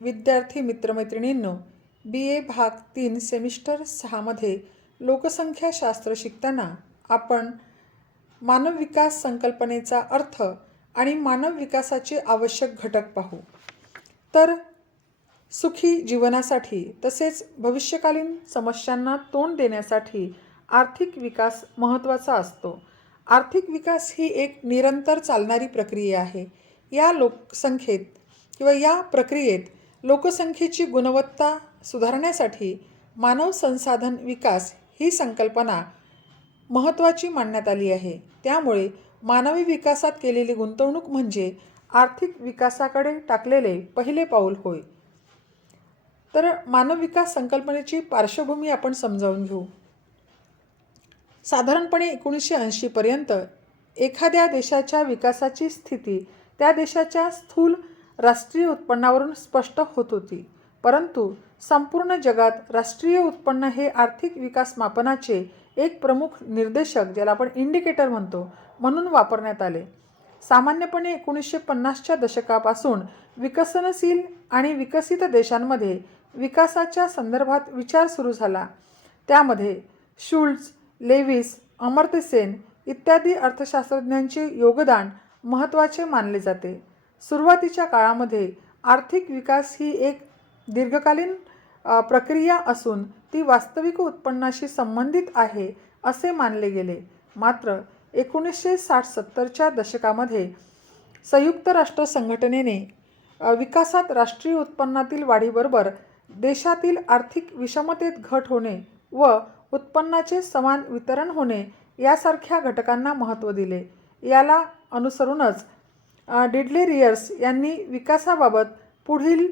विद्यार्थी मित्रमैत्रिणींनो बी. ए. भाग तीन सेमिस्टर सहामध्ये लोकसंख्याशास्त्र शिकताना आपण मानव विकास संकल्पनेचा अर्थ आणि मानव विकासाचे आवश्यक घटक पाहू. तर सुखी जीवनासाठी तसेच भविष्यकालीन समस्यांना तोंड देण्यासाठी आर्थिक विकास महत्त्वाचा असतो. आर्थिक विकास ही एक निरंतर चालणारी प्रक्रिया आहे. या लोकसंख्येत किंवा या प्रक्रियेत लोकसंख्येची गुणवत्ता सुधारण्यासाठी मानव संसाधन विकास ही संकल्पना महत्त्वाची मानण्यात आली आहे. त्यामुळे मानवी विकासात केलेली गुंतवणूक म्हणजे आर्थिक विकासाकडे टाकलेले पहिले पाऊल होय. तर मानव विकास संकल्पनेची पार्श्वभूमी आपण समजावून घेऊ. साधारणपणे एकोणीसशे ऐंशीपर्यंत एखाद्या देशाच्या विकासाची स्थिती त्या देशाच्या स्थूल राष्ट्रीय उत्पन्नावरून स्पष्ट होत होती. परंतु संपूर्ण जगात राष्ट्रीय उत्पन्न हे आर्थिक विकास मापनाचे एक प्रमुख निर्देशक ज्याला आपण इंडिकेटर म्हणतो म्हणून वापरण्यात आले. सामान्यपणे एकोणीसशे पन्नासच्या दशकापासून विकसनशील आणि विकसित देशांमध्ये विकासाच्या संदर्भात विचार सुरू झाला. त्यामध्ये शुल्स लेविस अमर्त्य सेन इत्यादी अर्थशास्त्रज्ञांचे योगदान महत्त्वाचे मानले जाते. सुरुवातीच्या काळामध्ये आर्थिक विकास ही एक दीर्घकालीन प्रक्रिया असून ती वास्तविक उत्पन्नाशी संबंधित आहे असे मानले गेले. मात्र एकोणीसशे साठ सत्तरच्या दशकामध्ये संयुक्त राष्ट्र संघटनेने विकासात राष्ट्रीय उत्पन्नातील वाढीबरोबर देशातील आर्थिक विषमतेत घट होणे व उत्पन्नाचे समान वितरण होणे यासारख्या घटकांना महत्त्व दिले. याला अनुसरूनच अ, डिडले रियर्स यांनी विकासाबाबत पुढील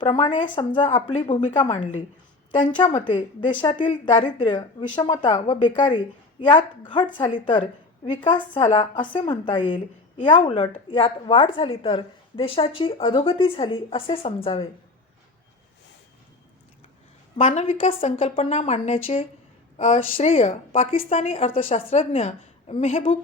प्रमाणे समजा आपली भूमिका मांडली. त्यांच्या मते देशातील दारिद्र्य विषमता व बेकारी यात घट झाली तर विकास झाला असे म्हणता येईल. या उलट यात वाढ झाली तर देशाची अधोगती झाली असे समजावे. मानव विकास संकल्पना मांडण्याचे श्रेय पाकिस्तानी अर्थशास्त्रज्ञ मेहबूब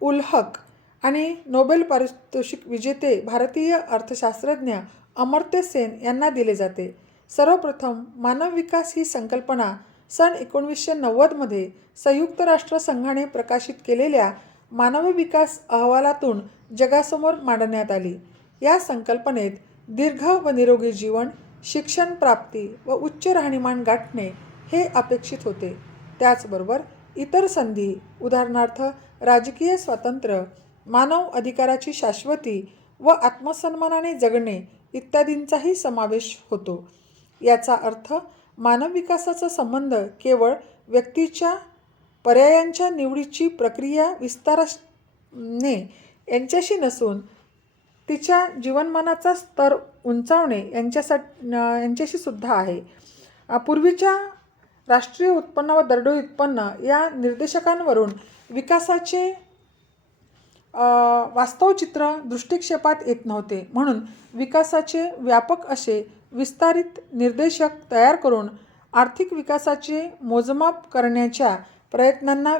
उल हक आणि नोबेल पारितोषिक विजेते भारतीय अर्थशास्त्रज्ञ अमर्त्य सेन यांना दिले जाते. सर्वप्रथम मानव विकास ही संकल्पना सन एकोणीसशे नव्वदमध्ये संयुक्त राष्ट्र संघाने प्रकाशित केलेल्या मानव विकास अहवालातून जगासमोर मांडण्यात आली. या संकल्पनेत दीर्घ व निरोगी जीवन शिक्षण प्राप्ती व उच्च राहणीमान गाठणे हे अपेक्षित होते. त्याचबरोबर इतर संधी उदाहरणार्थ राजकीय स्वातंत्र्य मानव अधिकाराची शाश्वती व आत्मसन्मानाने जगणे इत्यादींचाही समावेश होतो. याचा अर्थ मानव विकासाचा संबंध केवळ व्यक्तीच्या पर्यायांच्या निवडीची प्रक्रिया विस्ताराने यांच्याशी नसून तिच्या जीवनमानाचा स्तर उंचावणे यांच्यासाठी यांच्याशी सुद्धा आहे. पूर्वीच्या राष्ट्रीय उत्पन्न व दरडोई उत्पन्न या निर्देशकांवरून विकासाचे वास्तवचित्र दृष्टिक्षेपात येत नव्हते. म्हणून विकासाचे व्यापक असे विस्तारित निर्देशक तयार करून आर्थिक विकासाचे मोजमाप करण्याच्या प्रयत्नांना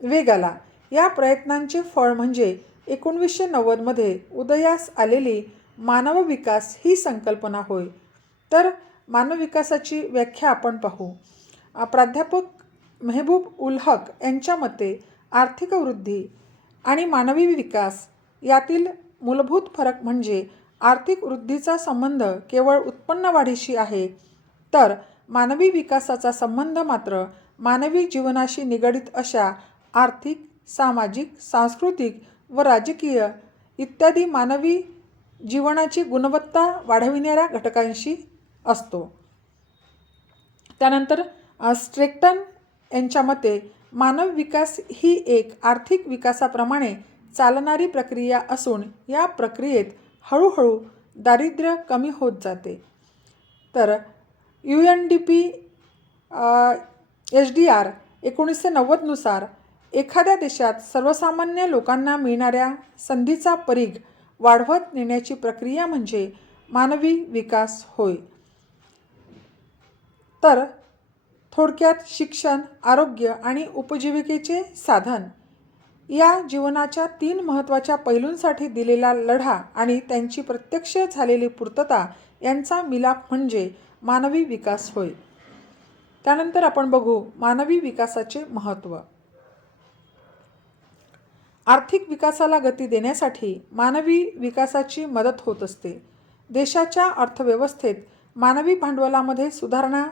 वेग आला. या प्रयत्नांचे फळ म्हणजे एकोणवीसशे नव्वदमध्ये उदयास आलेली मानव विकास ही संकल्पना होय. तर मानव विकासाची व्याख्या आपण पाहू. प्राध्यापक मेहबूब उल हक यांच्या मते आर्थिक वृद्धी आणि मानवी विकास यातील मूलभूत फरक म्हणजे आर्थिक वृद्धीचा संबंध केवळ उत्पन्न वाढीशी आहे तर मानवी विकासाचा संबंध मात्र मानवी जीवनाशी निगडित अशा आर्थिक सामाजिक सांस्कृतिक व राजकीय इत्यादी मानवी जीवनाची गुणवत्ता वाढविणाऱ्या घटकांशी असतो. त्यानंतर स्ट्रेक्टन यांच्या मते मानव विकास ही एक आर्थिक विकासाप्रमाणे चालणारी प्रक्रिया असून या प्रक्रियेत हळूहळू दारिद्र्य कमी होत जाते. तर U N D P H D R एकोणीसशे नव्वदनुसार एखाद्या देशात सर्वसामान्य लोकांना मिळणाऱ्या संधीचा परीघ वाढवत नेण्याची प्रक्रिया म्हणजे मानवी विकास होय. तर थोडक्यात शिक्षण आरोग्य आणि उपजीविकेचे साधन. या जीवनाच्या तीन महत्त्वाच्या पैलूंसाठी दिलेला लढा आणि त्यांची प्रत्यक्ष झालेली पूर्तता यांचा मिलाप म्हणजे मानवी विकास होय. त्यानंतर आपण बघू मानवी विकासाचे महत्त्व. आर्थिक विकासाला गती देण्यासाठी मानवी विकासाची मदत होत असते. देशाच्या अर्थव्यवस्थेत मानवी भांडवलामध्ये सुधारणा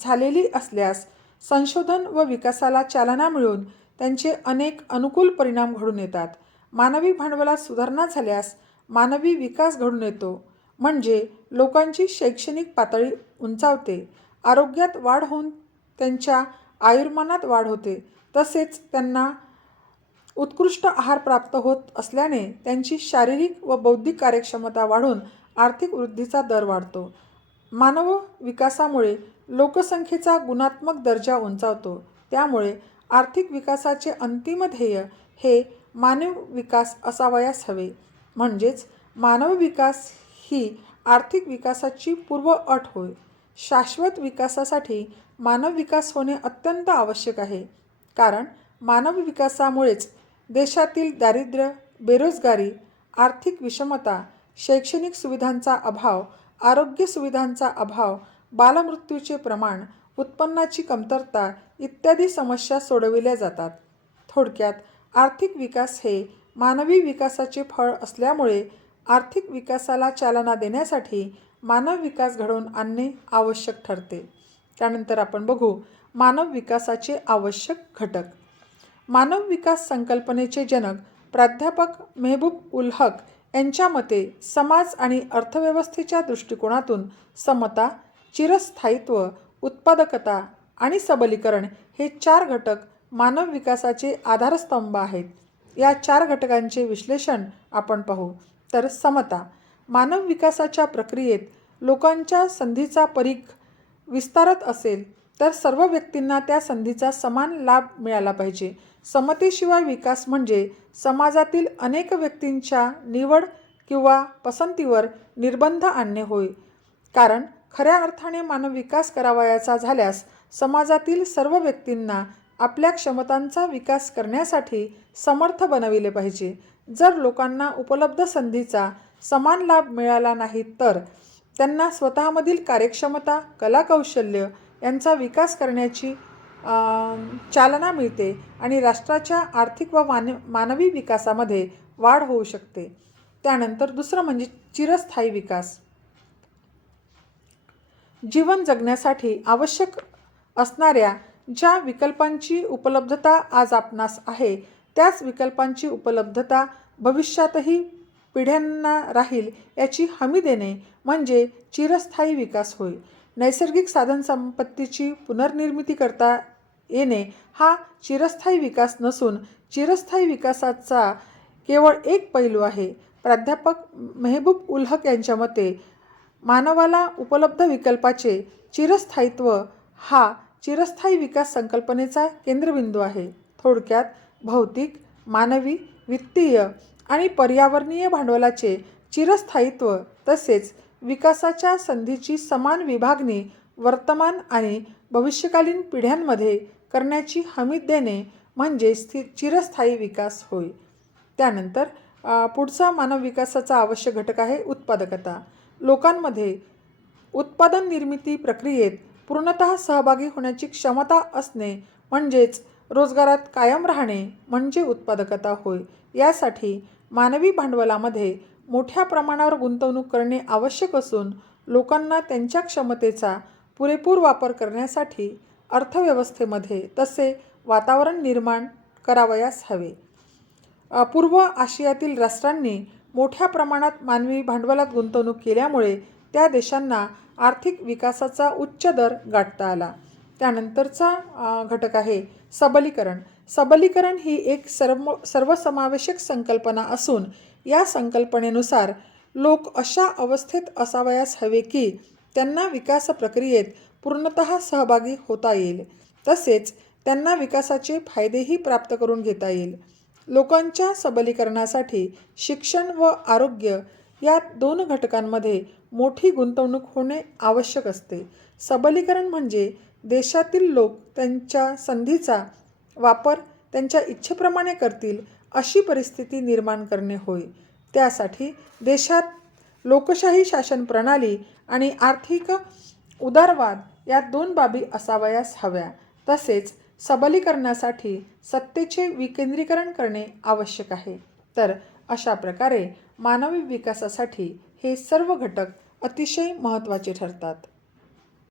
झालेली असल्यास संशोधन व विकासाला चालना मिळून त्यांचे अनेक अनुकूल परिणाम घडून येतात. मानवी भांडवलात सुधारणा झाल्यास मानवी विकास घडून येतो. म्हणजे लोकांची शैक्षणिक पातळी उंचावते. आरोग्यात वाढ होऊन त्यांच्या आयुर्मानात वाढ होते. तसेच त्यांना उत्कृष्ट आहार प्राप्त होत असल्याने त्यांची शारीरिक व बौद्धिक कार्यक्षमता वाढून आर्थिक वृद्धीचा दर वाढतो. मानव विकासामुळे लोकसंख्येचा गुणात्मक दर्जा उंचावतो. त्यामुळे आर्थिक विकासाचे अंतिम ध्येय हे मानव विकास असावयास हवे. म्हणजेच मानव विकास ही आर्थिक विकासाची पूर्व अट होय. शाश्वत विकासासाठी मानव विकास होणे अत्यंत आवश्यक आहे. कारण मानव विकासामुळेच देशातील दारिद्र्य बेरोजगारी आर्थिक विषमता शैक्षणिक सुविधांचा अभाव आरोग्य सुविधांचा अभाव बालमृत्यूचे प्रमाण उत्पन्नाची कमतरता इत्यादी समस्या सोडविल्या जातात. थोडक्यात आर्थिक विकास हे मानवी विकासाचे फळ असल्यामुळे आर्थिक विकासाला चालना देण्यासाठी मानव विकास घडवून आणणे आवश्यक ठरते. त्यानंतर आपण बघू मानव विकासाचे आवश्यक घटक. मानव विकास संकल्पनेचे जनक प्राध्यापक मेहबूब उल हक यांच्या मते समाज आणि अर्थव्यवस्थेच्या दृष्टिकोनातून समता चिरस्थायित्व उत्पादकता आणि सबलीकरण हे चार घटक मानव विकासाचे आधारस्तंभ आहेत. या चार घटकांचे विश्लेषण आपण पाहू. तर समता मानव विकासाच्या प्रक्रियेत लोकांच्या संधीचा परीघ विस्तारत असेल तर सर्व व्यक्तींना त्या संधीचा समान लाभ मिळाला पाहिजे. समतेशिवाय विकास म्हणजे समाजातील अनेक व्यक्तींच्या निवड किंवा पसंतीवर निर्बंध आणणे होय. कारण खऱ्या अर्थाने मानव विकास करावयाचा झाल्यास समाजातील सर्व व्यक्तींना आपल्या क्षमतांचा विकास करण्यासाठी समर्थ बनविले पाहिजे. जर लोकांना उपलब्ध संधीचा समान लाभ मिळाला नाही तर त्यांना स्वतःमधील कार्यक्षमता कलाकौशल्य यांचा विकास करण्याची चालना मिळते आणि राष्ट्राच्या आर्थिक व मान मानवी विकासामध्ये वाढ होऊ शकते. त्यानंतर दुसरं म्हणजे चिरस्थायी विकास. जीवन जगण्यासाठी आवश्यक असणाऱ्या ज्या विकल्पांची उपलब्धता आज आपणास आहे त्याच विकल्पांची उपलब्धता भविष्यातही पिढ्यांना राहील याची हमी देणे म्हणजे चिरस्थायी विकास होय. नैसर्गिक साधनसंपत्तीची पुनर्निर्मिती करता येणे हा चिरस्थायी विकास नसून चिरस्थायी विकासाचा केवळ एक पैलू आहे. प्राध्यापक मेहबूब उल हक यांच्या मते मानवाला उपलब्ध विकल्पाचे चिरस्थायित्व हा चिरस्थायी विकास संकल्पनेचा केंद्रबिंदू आहे. थोडक्यात भौतिक मानवी वित्तीय आणि पर्यावरणीय भांडवलाचे चिरस्थायित्व तसेच विकासाच्या संधीची समान विभागणी वर्तमान आणि भविष्यकालीन पिढ्यांमध्ये करण्याची हमी देणे म्हणजे स्थि चिरस्थायी विकास होय. त्यानंतर पुढचा मानव विकासाचा आवश्यक घटक आहे उत्पादकता. लोकांमध्ये उत्पादन निर्मिती प्रक्रियेत पूर्णतः सहभागी होण्याची क्षमता असणे म्हणजेच रोजगारात कायम राहणे म्हणजे उत्पादकता होय. यासाठी मानवी भांडवलामध्ये मोठ्या प्रमाणावर गुंतवणूक करणे आवश्यक असून लोकांना त्यांच्या क्षमतेचा पुरेपूर वापर करण्यासाठी अर्थव्यवस्थेमध्ये तसे वातावरण निर्माण करावयास हवे. पूर्व आशियातील राष्ट्रांनी मोठ्या प्रमाणात मानवी भांडवलात गुंतवणूक केल्यामुळे त्या देशांना आर्थिक विकासाचा उच्च दर गाठता आला. त्यानंतरचा घटक आहे सबलीकरण. सबलीकरण ही एक सर्व सर्वसमावेशक संकल्पना असून या संकल्पनेनुसार लोक अशा अवस्थेत असावयास हवे की त्यांना विकास प्रक्रियेत पूर्णत सहभागी होता येईल. तसेच त्यांना विकासाचे फायदेही प्राप्त करून घेता येईल. लोकांच्या सबलीकरणासाठी शिक्षण व आरोग्य या दोन घटकांमध्ये मोठी गुंतवणूक होणे आवश्यक असते. सबलीकरण म्हणजे देशातील लोक त्यांच्या संधीचा वापर त्यांच्या इच्छेप्रमाणे करतील अशी परिस्थिती निर्माण करणे होय. त्यासाठी देशात लोकशाही शासन प्रणाली आणि आर्थिक उदारवाद या दोन बाबी असावयास हव्या. तसेच सबलीकरणासाठी सत्तेचे विकेंद्रीकरण करणे आवश्यक आहे. तर अशा प्रकारे मानवी विकासासाठी हे सर्व घटक अतिशय महत्त्वाचे ठरतात.